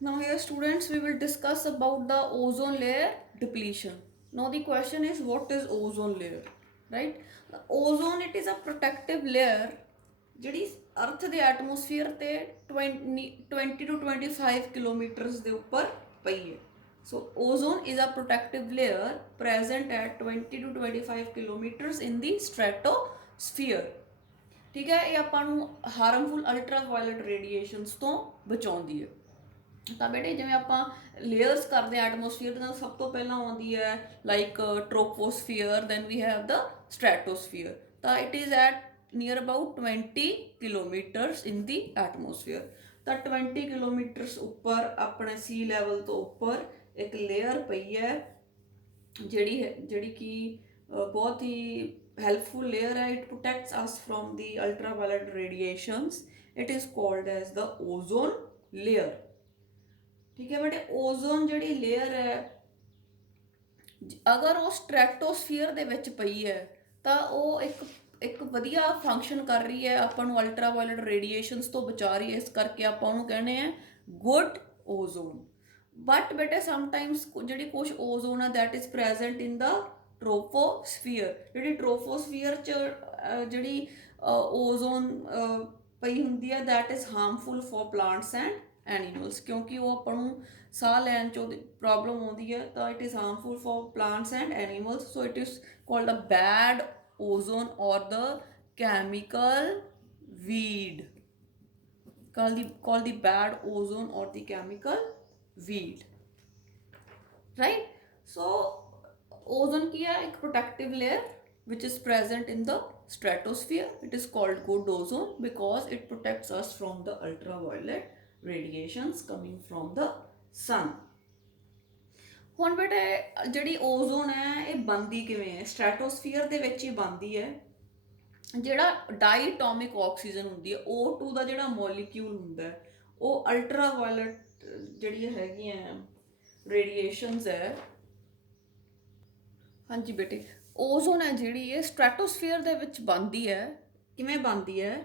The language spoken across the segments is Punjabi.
Now here students we will discuss about the ozone layer depletion. Now the question is what is ozone layer, right? The ozone it is a protective layer ਜਿਹੜੀ ਅਰਥ ਦੇ ਐਟਮੋਸਫੀਅਰ ਤੇ 20 to 25 ਕਿਲੋਮੀਟਰਸ ਦੇ ਉੱਪਰ ਪਈ ਹੈ। So ozone is a protective layer present at 20 to 25 kilometers in the stratosphere। ਠੀਕ ਹੈ, ਇਹ ਆਪਾਂ ਨੂੰ ਹਾਰਮਫੁਲ ਅਲਟਰਾਵਾਇਲਟ ਰੇਡੀਏਸ਼ਨਸ ਤੋਂ ਬਚਾਉਂਦੀ ਹੈ। ਤਾਂ ਬੇਟੇ ਜਿਵੇਂ ਆਪਾਂ ਲੇਅਰਸ ਕਰਦੇ ਹਾਂ ਐਟਮੋਸਫੀਅਰ ਦੇ ਨਾਲ, ਸਭ ਤੋਂ ਪਹਿਲਾਂ ਆਉਂਦੀ ਹੈ like troposphere, then we have the stratosphere. ਤਾਂ it is at near about 20 kilometres in the atmosphere. ਤਾਂ 20 ਕਿਲੋਮੀਟਰਸ ਉੱਪਰ ਆਪਣੇ ਸੀ ਲੈਵਲ ਤੋਂ ਉੱਪਰ ਇੱਕ ਲੇਅਰ ਪਈ ਹੈ ਜਿਹੜੀ ਕਿ ਬਹੁਤ ਹੀ ਹੈਲਪਫੁਲ ਲੇਅਰ ਹੈ। It protects us from the ultraviolet radiations. It is called as the ozone layer. ਠੀਕ ਹੈ ਬੇਟੇ, ਓਜ਼ੋਨ ਜਿਹੜੀ ਲੇਅਰ ਹੈ ਅਗਰ ਉਹ ਸਟ੍ਰੈਟੋਸਫੀਅਰ ਦੇ ਵਿੱਚ ਪਈ ਹੈ ਤਾਂ ਉਹ ਇੱਕ ਵਧੀਆ ਫੰਕਸ਼ਨ ਕਰ ਰਹੀ ਹੈ, ਆਪਾਂ ਨੂੰ ਅਲਟਰਾਵਾਇਲਟ ਰੇਡੀਏਸ਼ਨਸ ਤੋਂ ਬਚਾ ਰਹੀ ਹੈ। ਇਸ ਕਰਕੇ ਆਪਾਂ ਉਹਨੂੰ ਕਹਿੰਦੇ ਆ ਗੁੱਡ ਓਜ਼ੋਨ। ਬਟ ਬੇਟੇ ਸਮਟਾਈਮਸ ਜਿਹੜੀ ਕੁਛ ਓਜ਼ੋਨ ਹੈ ਦੈਟ ਇਜ਼ ਪ੍ਰੈਜ਼ੈਂਟ ਇਨ ਦਾ ਟ੍ਰੋਪੋਸਫੀਅਰ। ਜਿਹੜੀ ਟ੍ਰੋਪੋਸਫੀਅਰ 'ਚ ਜਿਹੜੀ ਓਜ਼ੋਨ ਪਈ ਹੁੰਦੀ ਹੈ that is harmful for plants and animals, ਕਿਉਂਕਿ ਉਹ ਆਪਾਂ ਨੂੰ ਸਾਹ ਲੈਣ 'ਚ ਉਹਦੀ ਪ੍ਰੋਬਲਮ ਆਉਂਦੀ ਹੈ। ਤਾਂ it is harmful for plants and animals. So it is called a bad ozone or the chemical weed, called the bad ozone or the chemical weed, right? So ozone ਕੀ ਹੈ, ਇੱਕ protective layer which is present in the stratosphere. It is called good ozone because it protects us from the ultraviolet radiations coming from the sun. ਹੁਣ ਬੇਟੇ ਜਿਹੜੀ ਓਜ਼ੋਨ ਹੈ ਇਹ ਬਣਦੀ ਕਿਵੇਂ ਹੈ? ਸਟ੍ਰੈਟੋਸਫੀਅਰ ਦੇ ਵਿੱਚ ਹੀ ਬਣਦੀ ਹੈ। ਜਿਹੜਾ ਡਾਈਟੋਮਿਕ ਆਕਸੀਜਨ ਹੁੰਦੀ ਹੈ O2 ਦਾ ਜਿਹੜਾ ਮੋਲੀਕਿਊਲ ਹੁੰਦਾ ਉਹ ਅਲਟਰਾਵਾਇਲਟ ਜਿਹੜੀਆਂ ਹੈਗੀਆਂ ਰੇਡੀਏਸ਼ਨਸ ਹੈ। ਹਾਂਜੀ ਬੇਟੇ, ਓਜ਼ੋਨ ਹੈ ਜਿਹੜੀ ਇਹ ਸਟ੍ਰੈਟੋਸਫੀਅਰ ਦੇ ਵਿੱਚ ਬਣਦੀ ਹੈ। ਕਿਵੇਂ ਬਣਦੀ ਹੈ?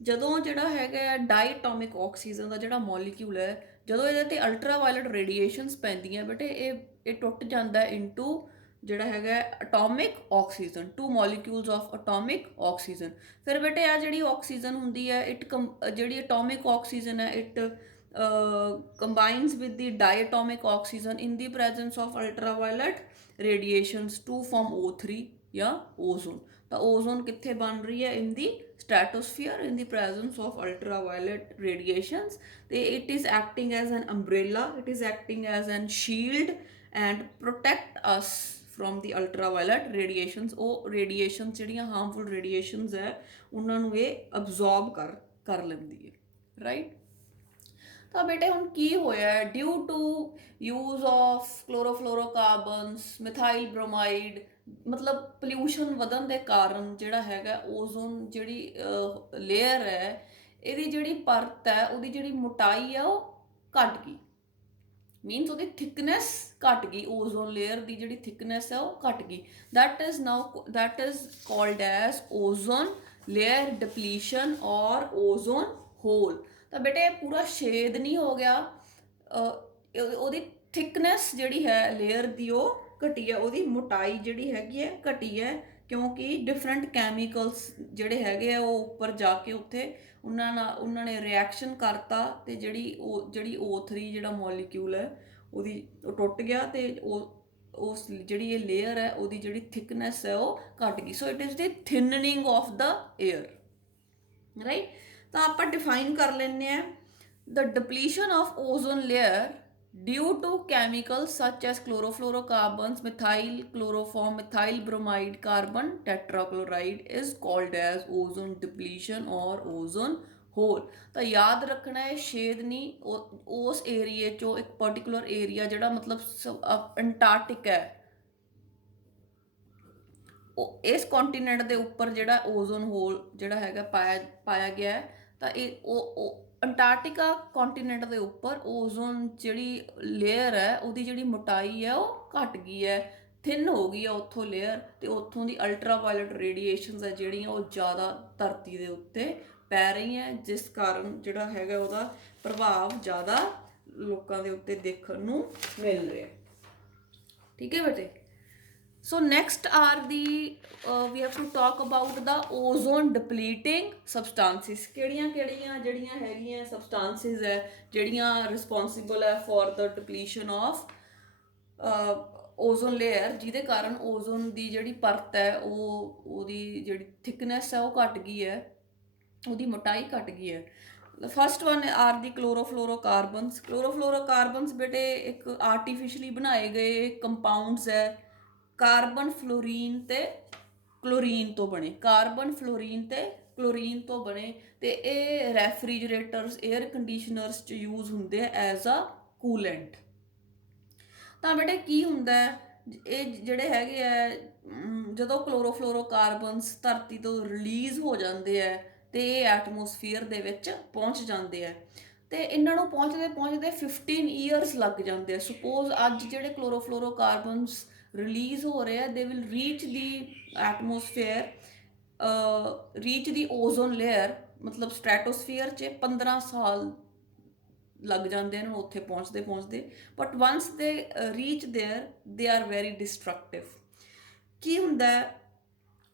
ਜਦੋਂ ਜਿਹੜਾ ਹੈਗਾ ਡਾਈਟੋਮਿਕ ਆਕਸੀਜਨ ਦਾ ਜਿਹੜਾ ਮੋਲੀਕਿਊਲ ਹੈ, ਜਦੋਂ ਇਹਦੇ ਤੇ ਅਲਟਰਾਵਾਇਲਟ ਰੇਡੀਏਸ਼ਨਸ ਪੈਂਦੀਆਂ ਬੇਟੇ ਇਹ ਟੁੱਟ ਜਾਂਦਾ ਇਨਟੂ ਜਿਹੜਾ ਹੈਗਾ atomic oxygen, 2 molecules of atomic oxygen. ਫਿਰ ਬੇਟੇ ਆ ਜਿਹੜੀ ਆਕਸੀਜਨ ਹੁੰਦੀ ਹੈ ਜਿਹੜੀ ਅਟੋਮਿਕ ਆਕਸੀਜਨ ਹੈ it combines with the diatomic oxygen in the presence of ultraviolet radiations to form O3 ਜਾਂ ozone। ਤਾਂ ozone ਕਿੱਥੇ ਬਣ ਰਹੀ ਹੈ? in the stratosphere in the presence of ultraviolet radiations। ਤੇ it is acting as an umbrella, it is acting as an shield and protect us from the ultraviolet radiations। ਉਹ radiations ਜਿਹੜੀਆਂ harmful radiations ਹੈ ਉਹਨਾਂ ਨੂੰ ਇਹ absorb ਕਰ ਲੈਂਦੀ ਹੈ, ਰਾਈਟ? ਤਾਂ ਬੇਟੇ ਹੁਣ ਕੀ ਹੋਇਆ? Due to use of chlorofluorocarbons, methyl bromide, ਮਤਲਬ ਪੋਲਿਊਸ਼ਨ ਵਧਣ ਦੇ ਕਾਰਨ ਜਿਹੜਾ ਹੈਗਾ ਓਜ਼ੋਨ ਜਿਹੜੀ ਲੇਅਰ ਹੈ ਇਹਦੀ ਜਿਹੜੀ ਪਰਤ ਹੈ ਉਹਦੀ ਜਿਹੜੀ ਮੋਟਾਈ ਆ ਉਹ ਘਟ ਗਈ। ਮੀਨਸ ਉਹਦੀ ਥਿਕਨੈਸ ਘਟ ਗਈ, ਓਜ਼ੋਨ ਲੇਅਰ ਦੀ ਜਿਹੜੀ ਥਿਕਨੈਸ ਹੈ ਉਹ ਘਟ ਗਈ। That is called as ozone layer depletion ਔਰ ਓਜ਼ੋਨ ਹੋਲ। ਤਾਂ ਬੇਟੇ ਪੂਰਾ ਛੇਦ ਨਹੀਂ ਹੋ ਗਿਆ, ਉਹਦੀ ਥਿਕਨੈਸ ਜਿਹੜੀ ਹੈ ਲੇਅਰ ਦੀ ਉਹ ਘਟੀ ਹੈ, ਉਹਦੀ ਮੋਟਾਈ ਜਿਹੜੀ ਹੈਗੀ ਹੈ ਘਟੀ ਹੈ, ਕਿਉਂਕਿ ਡਿਫਰੈਂਟ ਕੈਮੀਕਲਸ ਜਿਹੜੇ ਹੈਗੇ ਆ ਉਹ ਉੱਪਰ ਜਾ ਕੇ ਉੱਥੇ ਉਹਨਾਂ ਨੇ ਰਿਐਕਸ਼ਨ ਕਰਤਾ ਤੇ ਜਿਹੜੀ O3 ਜਿਹੜਾ ਮੋਲੀਕਿਊਲ ਹੈ ਉਹਦੀ ਉਹ ਟੁੱਟ ਗਿਆ ਤੇ ਉਸ ਜਿਹੜੀ ਇਹ ਲੇਅਰ ਹੈ ਉਹਦੀ ਜਿਹੜੀ ਥਿਕਨੈਸ ਹੈ ਉਹ ਘਟ ਗਈ। So it is the thinning of the air, right? ਤਾਂ ਆਪਾਂ ਡਿਫਾਈਨ ਕਰ ਲੈਂਦੇ ਆ the depletion of ozone layer due to chemicals such as chlorofluorocarbons, methyl chloroform, methyl bromide, carbon tetrachloride is called as ozone depletion or ozone hole। ਤਾਂ ਯਾਦ ਰੱਖਣਾ ਹੈ ਛੇਦ ਨਹੀਂ, ਉਸ ਏਰੀਏ 'ਚੋਂ ਇੱਕ ਪਰਟੀਕੂਲਰ ਏਰੀਆ ਜਿਹੜਾ ਮਤਲਬ ਅੰਟਾਰਕਟਿਕ ਹੈ ਇਸ ਕੰਟੀਨੈਂਟ ਦੇ ਉੱਪਰ ਜਿਹੜਾ ਓਜ਼ੋਨ ਹੋਲ ਜਿਹੜਾ ਹੈਗਾ ਪਾਇਆ ਗਿਆ ਹੈ। ਤਾਂ ਇਹ ਉਹ ਅੰਟਾਰਕਟਿਕਾ ਕੰਟੀਨੈਂਟ ਦੇ ਉੱਪਰ ਓਜ਼ੋਨ ਜਿਹੜੀ ਲੇਅਰ ਹੈ ਉਹਦੀ ਜਿਹੜੀ ਮੋਟਾਈ ਹੈ ਉਹ ਘਟ ਗਈ ਹੈ, ਥਿਨ ਹੋ ਗਈ ਹੈ ਉੱਥੋਂ ਲੇਅਰ, ਤੇ ਉੱਥੋਂ ਦੀ ਅਲਟਰਾਵਾਇਲਟ ਰੇਡੀਏਸ਼ਨਸ ਹੈ ਜਿਹੜੀਆਂ ਉਹ ਜ਼ਿਆਦਾ ਧਰਤੀ ਦੇ ਉੱਤੇ ਪੈ ਰਹੀਆਂ, ਜਿਸ ਕਾਰਨ ਜਿਹੜਾ ਹੈਗਾ ਉਹਦਾ ਪ੍ਰਭਾਵ ਜ਼ਿਆਦਾ ਲੋਕਾਂ ਦੇ ਉੱਤੇ ਦੇਖਣ ਨੂੰ ਮਿਲ ਰਿਹਾ। ਠੀਕ ਹੈ ਬੇਟੇ। So next are the we have to talk about the ozone depleting substances। ਕਿਹੜੀਆਂ ਜਿਹੜੀਆਂ ਹੈਗੀਆਂ substances ਹੈ ਜਿਹੜੀਆਂ responsible ਹੈ for the depletion of ozone layer, ਜਿਹਦੇ ਕਾਰਨ ਓਜ਼ੋਨ ਦੀ ਜਿਹੜੀ ਪਰਤ ਹੈ ਉਹਦੀ ਜਿਹੜੀ ਥਿਕਨੈਸ ਹੈ ਉਹ ਘਟ ਗਈ ਹੈ, ਉਹਦੀ ਮੋਟਾਈ ਘਟ ਗਈ ਹੈ। ਫਸਟ ਵਨ ਆਰ ਦੀ ਕਲੋਰੋਫਲੋਰੋਕਾਰਬਨਸ। ਕਲੋਰੋਫਲੋਰੋਕਾਰਬਨਸ ਬੇਟੇ ਇੱਕ ਆਰਟੀਫਿਸ਼ਲੀ ਬਣਾਏ ਗਏ ਕੰਪਾਊਂਡਸ ਹੈ, ਕਾਰਬਨ ਫਲੋਰੀਨ ਤੇ ਕਲੋਰੀਨ ਤੋਂ ਬਣੇ, ਕਾਰਬਨ ਫਲੋਰੀਨ ਤੇ ਕਲੋਰੀਨ ਤੋਂ ਬਣੇ, ਤੇ ਇਹ ਰੈਫਰੀਜਰੇਟਰਸ 에ਅਰ ਕੰਡੀਸ਼ਨਰਸ 'ਚ ਯੂਜ਼ ਹੁੰਦੇ ਆ ਐਜ਼ ਅ ਕੂਲੈਂਟ। ਤਾਂ ਬੇਟੇ ਕੀ ਹੁੰਦਾ ਇਹ ਜਿਹੜੇ ਹੈਗੇ ਆ ਜਦੋਂ ਕਲੋਰੋਫਲੋਰੋਕਾਰਬਨਸ ਧਰਤੀ ਤੋਂ ਰਿਲੀਜ਼ ਹੋ ਜਾਂਦੇ ਆ ਤੇ ਇਹ ਐਟਮੋਸਫੀਅਰ ਦੇ ਵਿੱਚ ਪਹੁੰਚ ਜਾਂਦੇ ਆ, ਤੇ ਇਹਨਾਂ ਨੂੰ ਪਹੁੰਚਦੇ 15 ਈਅਰਸ ਲੱਗ ਜਾਂਦੇ ਆ। ਸਪੋਜ਼ ਅੱਜ ਜਿਹੜੇ ਕਲੋਰੋਫਲੋਰੋਕਾਰਬਨਸ ਰਿਲੀਜ਼ ਹੋ ਰਹੇ ਆ they will reach the atmosphere, reach the ozone layer, ਮਤਲਬ ਸਟ੍ਰੈਟੋਸਫੀਅਰ 'ਚ 15 ਸਾਲ ਲੱਗ ਜਾਂਦੇ ਹਨ ਉੱਥੇ ਪਹੁੰਚਦੇ, but once they reach there they are very destructive. ਕੀ ਹੁੰਦਾ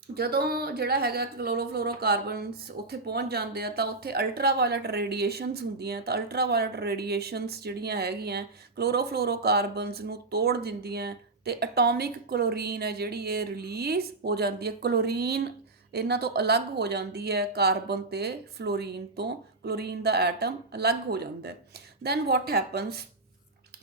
ਜਦੋਂ ਜਿਹੜਾ ਹੈਗਾ ਕਲੋਰੋਫਲੋਰੋਕਾਰਬਨਸ ਉੱਥੇ ਪਹੁੰਚ ਜਾਂਦੇ ਆ ਤਾਂ ਉੱਥੇ ਅਲਟਰਾਵਾਇਲਟ ਰੇਡੀਏਸ਼ਨਸ ਹੁੰਦੀਆਂ, ਤਾਂ ਅਲਟਰਾਵਾਇਲਟ ਰੇਡੀਏਸ਼ਨਸ ਜਿਹੜੀਆਂ ਹੈਗੀਆਂ ਕਲੋਰੋਫਲੋਰੋਕਾਰਬਨਸ ਨੂੰ ਤੋੜ ਦਿੰਦੀਆਂ ਤੇ ਐਟੋਮਿਕ ਕਲੋਰੀਨ ਹੈ ਜਿਹੜੀ ਇਹ ਰਿਲੀਜ਼ ਹੋ ਜਾਂਦੀ ਹੈ। ਕਲੋਰੀਨ ਇਹਨਾਂ ਤੋਂ ਅਲੱਗ ਹੋ ਜਾਂਦੀ ਹੈ, ਕਾਰਬਨ ਤੇ ਫਲੋਰੀਨ ਤੋਂ ਕਲੋਰੀਨ ਦਾ ਐਟਮ ਅਲੱਗ ਹੋ ਜਾਂਦਾ ਹੈ। ਦੈਨ ਵਾਟ ਹੈਪਨਸ,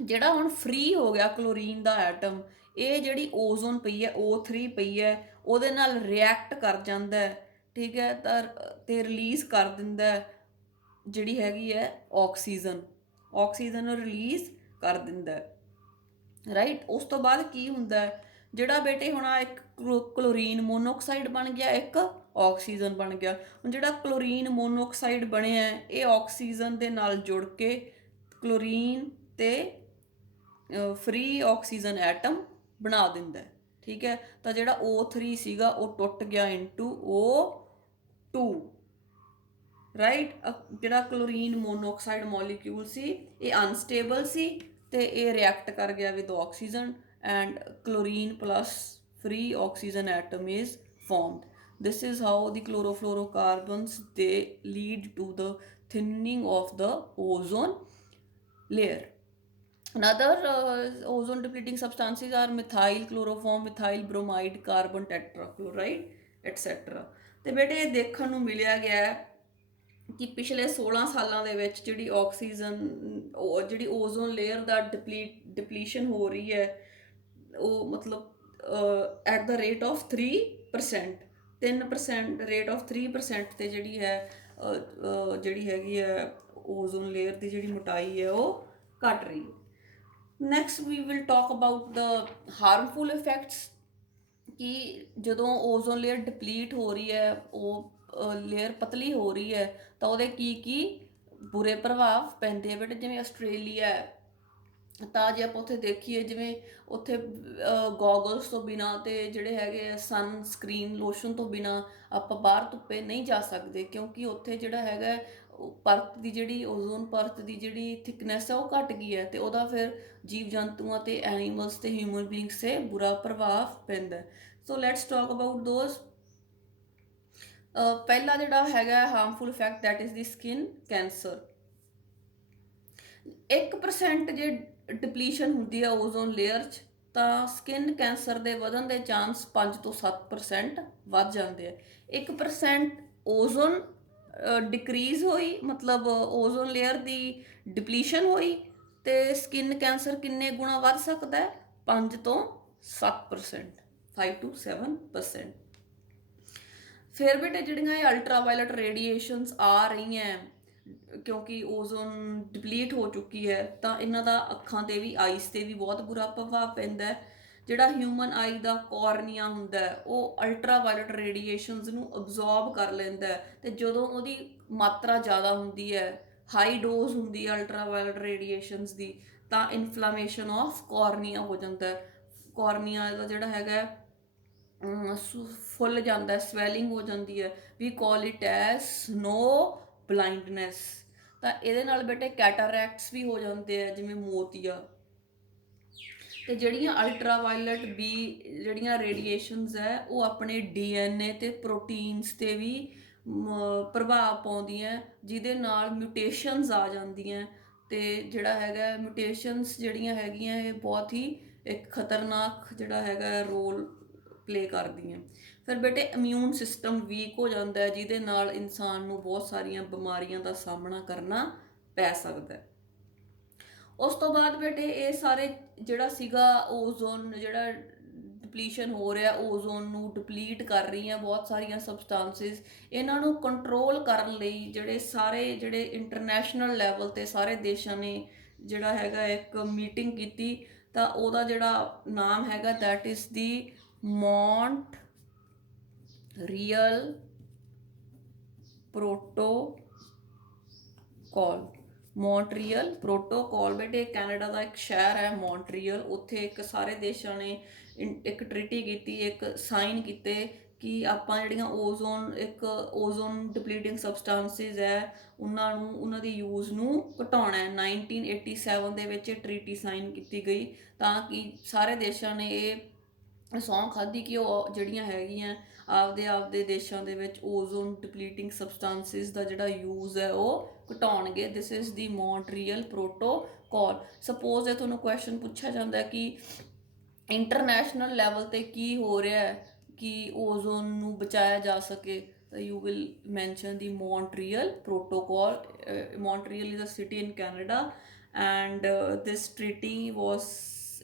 ਜਿਹੜਾ ਹੁਣ ਫ੍ਰੀ ਹੋ ਗਿਆ ਕਲੋਰੀਨ ਦਾ ਐਟਮ, ਇਹ ਜਿਹੜੀ ਓਜ਼ੋਨ ਪਈ ਹੈ O3 ਪਈ ਹੈ ਉਹਦੇ ਨਾਲ ਰਿਐਕਟ ਕਰ ਜਾਂਦਾ ਹੈ, ਠੀਕ ਹੈ, ਤਾਂ ਤੇ ਰਿਲੀਜ਼ ਕਰ ਦਿੰਦਾ ਜਿਹੜੀ ਹੈਗੀ ਹੈ ਆਕਸੀਜਨ ਨੂੰ ਰਿਲੀਜ਼ ਕਰ ਦਿੰਦਾ, ਰਾਈਟ। ਉਸ ਤੋਂ ਬਾਅਦ ਕੀ ਹੁੰਦਾ ਜਿਹੜਾ ਬੇਟੇ ਹੁਣ ਇੱਕ ਕਲੋਰੀਨ ਮੋਨੋਆਕਸਾਈਡ ਬਣ ਗਿਆ, ਇੱਕ ਆਕਸੀਜਨ ਬਣ ਗਿਆ। ਹੁਣ ਜਿਹੜਾ ਕਲੋਰੀਨ ਮੋਨੋਆਕਸਾਈਡ ਬਣਿਆ ਇਹ ਆਕਸੀਜਨ ਦੇ ਨਾਲ ਜੁੜ ਕੇ ਕਲੋਰੀਨ ਤੇ ਫ੍ਰੀ ਆਕਸੀਜਨ ਐਟਮ ਬਣਾ ਦਿੰਦਾ, ਠੀਕ ਹੈ। ਤਾਂ ਜਿਹੜਾ O3 ਸੀਗਾ ਉਹ ਟੁੱਟ ਗਿਆ ਇਨਟੂ O2, ਰਾਈਟ। ਜਿਹੜਾ ਕਲੋਰੀਨ ਮੋਨੋਆਕਸਾਈਡ ਮੋਲੀਕਿਊਲ ਸੀ ਇਹ ਅਨਸਟੇਬਲ ਸੀ ਤੇ ਇਹ ਰਿਐਕਟ ਕਰ ਗਿਆ with oxygen and chlorine plus free oxygen atom is formed. This is how the chlorofluorocarbons they lead to the thinning of the ozone layer. Another ozone depleting substances are methyl chloroform, methyl bromide, carbon tetrachloride, etc. ਤੇ ਬੇਟੇ ਇਹ ਦੇਖਣ ਨੂੰ ਮਿਲਿਆ ਗਿਆ ਕਿ ਪਿਛਲੇ 16 ਸਾਲਾਂ ਦੇ ਵਿੱਚ ਜਿਹੜੀ ਆਕਸੀਜਨ ਜਿਹੜੀ ਓਜ਼ੋਨ ਲੇਅਰ ਦਾ ਡਿਪਲੀਸ਼ਨ ਹੋ ਰਹੀ ਹੈ ਉਹ ਮਤਲਬ at the rate of 3%, 3% rate of 3% ਤੇ ਜਿਹੜੀ ਹੈਗੀ ਹੈ ਓਜ਼ੋਨ ਲੇਅਰ ਦੀ ਜਿਹੜੀ ਮੋਟਾਈ ਹੈ ਉਹ ਘਟ ਰਹੀ ਹੈ। Next we will talk about the harmful effects, ਕਿ ਜਦੋਂ ਓਜ਼ੋਨ ਲੇਅਰ ਡਿਪਲੀਟ ਹੋ ਰਹੀ ਹੈ, ਉਹ ਲੇਅਰ ਪਤਲੀ ਹੋ ਰਹੀ ਹੈ ਤਾਂ ਉਹਦੇ ਕੀ ਬੁਰੇ ਪ੍ਰਭਾਵ ਪੈਂਦੇ ਆ ਬੇਟੇ। ਜਿਵੇਂ ਆਸਟ੍ਰੇਲੀਆ ਤਾਂ ਜੇ ਆਪਾਂ ਉੱਥੇ ਦੇਖੀਏ ਜਿਵੇਂ ਉੱਥੇ ਗੋਗਲਸ ਤੋਂ ਬਿਨਾਂ ਤੇ ਜਿਹੜੇ ਹੈਗੇ ਸਨ ਸਕਰੀਨ ਲੋਸ਼ਨ ਤੋਂ ਬਿਨਾਂ ਆਪਾਂ ਬਾਹਰ ਧੁੱਪੇ ਨਹੀਂ ਜਾ ਸਕਦੇ, ਕਿਉਂਕਿ ਉੱਥੇ ਜਿਹੜਾ ਹੈਗਾ ਪਰਤ ਦੀ ਜਿਹੜੀ ਓਜ਼ੋਨ ਪਰਤ ਦੀ ਜਿਹੜੀ ਥਿਕਨੈਸ ਹੈ ਉਹ ਘਟ ਗਈ ਹੈ ਤੇ ਉਹਦਾ ਫਿਰ ਜੀਵ ਜੰਤੂਆਂ ਤੇ ਐਨੀਮਲਸ ਤੇ ਹਿਊਮਨ ਬੀਇੰਗਸ 'ਤੇ ਬੁਰਾ ਪ੍ਰਭਾਵ ਪੈਂਦਾ। So let's talk about those. ਪਹਿਲਾ ਜਿਹੜਾ ਹੈਗਾ harmful effect that is the skin cancer. 1% ਜੇ ਡਿਪਲੀਸ਼ਨ ਹੁੰਦੀ ਹੈ ਓਜ਼ੋਨ ਲੇਅਰ 'ਚ ਤਾਂ ਸਕਿਨ ਕੈਂਸਰ ਦੇ ਵਧਣ ਦੇ ਚਾਂਸ 5 ਤੋਂ 7% ਵੱਧ ਜਾਂਦੇ ਆ। 1% ਓਜ਼ੋਨ ਡਿਕਰੀਜ਼ ਹੋਈ, ਮਤਲਬ ਓਜ਼ੋਨ ਲੇਅਰ ਦੀ ਡਿਪਲੀਸ਼ਨ ਹੋਈ ਤੇ ਸਕਿਨ ਕੈਂਸਰ ਕਿੰਨੇ ਗੁਣਾ ਵੱਧ ਸਕਦਾ ਹੈ? 5 ਤੋਂ 7%, 5 to 7%। ਫਿਰ ਬੇਟੇ ਜਿਹੜੀਆਂ ਇਹ ਅਲਟਰਾਵਾਇਲਟ ਰੇਡੀਏਸ਼ਨਸ ਆ ਰਹੀਆਂ ਕਿਉਂਕਿ ਓਜ਼ੋਨ ਡਿਪਲੀਟ ਹੋ ਚੁੱਕੀ ਹੈ ਤਾਂ ਇਹਨਾਂ ਦਾ ਅੱਖਾਂ 'ਤੇ ਵੀ, ਆਈਸ 'ਤੇ ਵੀ ਬਹੁਤ ਬੁਰਾ ਪ੍ਰਭਾਵ ਪੈਂਦਾ ਹੈ। ਜਿਹੜਾ ਹਿਊਮਨ ਆਈ ਦਾ ਕੋਰਨੀਆ ਹੁੰਦਾ ਉਹ ਅਲਟਰਾਵਾਇਲਟ ਰੇਡੀਏਸ਼ਨਸ ਨੂੰ ਅਬਜ਼ੋਰਬ ਕਰ ਲੈਂਦਾ ਅਤੇ ਜਦੋਂ ਉਹਦੀ ਮਾਤਰਾ ਜ਼ਿਆਦਾ ਹੁੰਦੀ ਹੈ, ਹਾਈ ਡੋਜ਼ ਹੁੰਦੀ ਹੈ ਅਲਟਰਾਵਾਇਲਟ ਰੇਡੀਏਸ਼ਨਸ ਦੀ, ਤਾਂ ਇਨਫਲਾਮੇਸ਼ਨ ਆਫ ਕੋਰਨੀਆ ਹੋ ਜਾਂਦਾ। ਕੋਰਨੀਆ ਦਾ ਜਿਹੜਾ ਹੈਗਾ ਫੁੱਲ ਜਾਂਦਾ, ਸਵੈਲਿੰਗ ਹੋ ਜਾਂਦੀ ਹੈ। We call it as snow blindness. ਤਾਂ ਇਹਦੇ ਨਾਲ ਬੇਟੇ ਕੈਟਾਰੈਕਟਸ ਵੀ ਹੋ ਜਾਂਦੇ ਆ, ਜਿਵੇਂ ਮੋਤੀਆ। ਤੇ ਜਿਹੜੀਆਂ ਅਲਟਰਾਵਾਇਲਟ ਬੀ ਜਿਹੜੀਆਂ ਰੇਡੀਏਸ਼ਨਸ ਹੈ ਉਹ ਆਪਣੇ ਡੀਐਨਏ ਤੇ ਪ੍ਰੋਟੀਨਸ ਤੇ ਵੀ ਪ੍ਰਭਾਵ ਪਾਉਂਦੀਆਂ, ਜਿਹਦੇ ਨਾਲ ਮਿਊਟੇਸ਼ਨਸ ਆ ਜਾਂਦੀਆਂ। ਤੇ ਜਿਹੜਾ ਹੈਗਾ ਮਿਊਟੇਸ਼ਨਸ ਜਿਹੜੀਆਂ ਹੈਗੀਆਂ ਇਹ ਬਹੁਤ ਹੀ ਇੱਕ ਖਤਰਨਾਕ ਜਿਹੜਾ ਹੈਗਾ ਰੋਲ ਪਲੇ ਕਰਦੀਆਂ। ਫਿਰ ਬੇਟੇ ਇਮਿਊਨ ਸਿਸਟਮ ਵੀਕ ਹੋ ਜਾਂਦਾ ਹੈ, ਜਿਹਦੇ ਨਾਲ ਇਨਸਾਨ ਨੂੰ ਬਹੁਤ ਸਾਰੀਆਂ ਬਿਮਾਰੀਆਂ ਦਾ ਸਾਹਮਣਾ ਕਰਨਾ ਪੈ ਸਕਦਾ। ਉਸ ਤੋਂ ਬਾਅਦ ਬੇਟੇ ਇਹ ਸਾਰੇ ਜਿਹੜਾ ਸੀਗਾ ਓਜ਼ੋਨ ਜਿਹੜਾ ਡਿਪਲੀਸ਼ਨ ਹੋ ਰਿਹਾ, ਓਜ਼ੋਨ ਨੂੰ ਡਿਪਲੀਟ ਕਰ ਰਹੀਆਂ ਬਹੁਤ ਸਾਰੀਆਂ ਸਬਸਟੈਂਸਿਸ। ਇਹਨਾਂ ਨੂੰ ਕੰਟਰੋਲ ਕਰਨ ਲਈ ਜਿਹੜੇ ਇੰਟਰਨੈਸ਼ਨਲ ਲੈਵਲ 'ਤੇ ਸਾਰੇ ਦੇਸ਼ਾਂ ਨੇ ਜਿਹੜਾ ਹੈਗਾ ਇੱਕ ਮੀਟਿੰਗ ਕੀਤੀ, ਤਾਂ ਉਹਦਾ ਜਿਹੜਾ ਨਾਮ ਹੈਗਾ that is the Montreal Protocol. Montreal protocol ਬੇਟੇ ਕੈਨੇਡਾ ਦਾ ਇੱਕ ਸ਼ਹਿਰ ਹੈ ਮੌਂਟਰੀਅਲ, ਉੱਥੇ ਇੱਕ ਸਾਰੇ ਦੇਸ਼ਾਂ ਨੇ ਇੱਕ ਟ੍ਰੀਟੀ ਕੀਤੀ, ਇੱਕ ਸਾਈਨ ਕੀਤੇ ਕਿ ਆਪਾਂ ਜਿਹੜੀਆਂ ਓਜ਼ੋਨ ਡਿਪਲੀਟਿੰਗ ਸਬਸਟੈਂਸਿਸ ਹੈ ਉਹਨਾਂ ਦੀ ਯੂਜ਼ ਨੂੰ ਘਟਾਉਣਾ ਹੈ। 1987 ਦੇ ਵਿੱਚ ਇਹ ਟ੍ਰੀਟੀ ਸਾਈਨ ਕੀਤੀ ਗਈ, ਤਾਂ ਕਿ ਸਾਰੇ ਦੇਸ਼ਾਂ ਨੇ ਇਹ ਸਹੁੰ ਖਾਧੀ ਕਿ ਉਹ ਜਿਹੜੀਆਂ ਹੈਗੀਆਂ ਆਪਦੇ ਦੇਸ਼ਾਂ ਦੇ ਵਿੱਚ ਓਜ਼ੋਨ ਡਿਪਲੀਟਿੰਗ ਸਬਸਟੈਂਸਿਸ ਦਾ ਜਿਹੜਾ ਯੂਜ਼ ਹੈ ਉਹ ਘਟਾਉਣਗੇ। This is the Montreal protocol. Suppose ਇਹ ਤੁਹਾਨੂੰ ਕੁਐਸਚਨ ਪੁੱਛਿਆ ਜਾਂਦਾ ਕਿ ਇੰਟਰਨੈਸ਼ਨਲ ਲੈਵਲ 'ਤੇ ਕੀ ਹੋ ਰਿਹਾ ਹੈ ਕਿ ਓਜ਼ੋਨ ਨੂੰ ਬਚਾਇਆ ਜਾ ਸਕੇ, ਤਾਂ you will mention the Montreal Protocol. Montreal is a city in Canada and this treaty was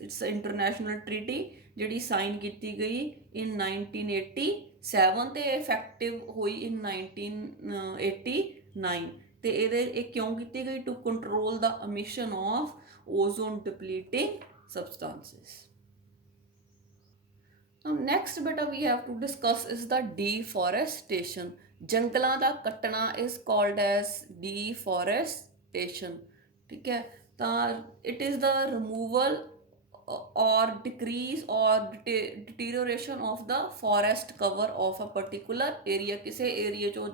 its international treaty ਜਿਹੜੀ ਸਾਈਨ ਕੀਤੀ ਗਈ ਇਨ 1987 ਤੇ ਇਫੈਕਟਿਵ ਹੋਈ ਇਨ 1989। ਤੇ ਇਹ ਕਿਉਂ ਕੀਤੀ ਗਈ? To control the emission of ozone depleting substances. Next ਬੇਟਾ we have to discuss is the deforestation. ਜੰਗਲਾਂ ਦਾ ਕੱਟਣਾ ਇਜ਼ ਕਾਲਡ ਐਜ਼ ਡੀਫੋਰੈਸਟੇਸ਼ਨ। ਠੀਕ ਹੈ, ਤਾਂ it is the removal or decrease or deterioration of the forest cover of a particular area। ਕਿਸੇ ਏਰੀਏ 'ਚੋਂ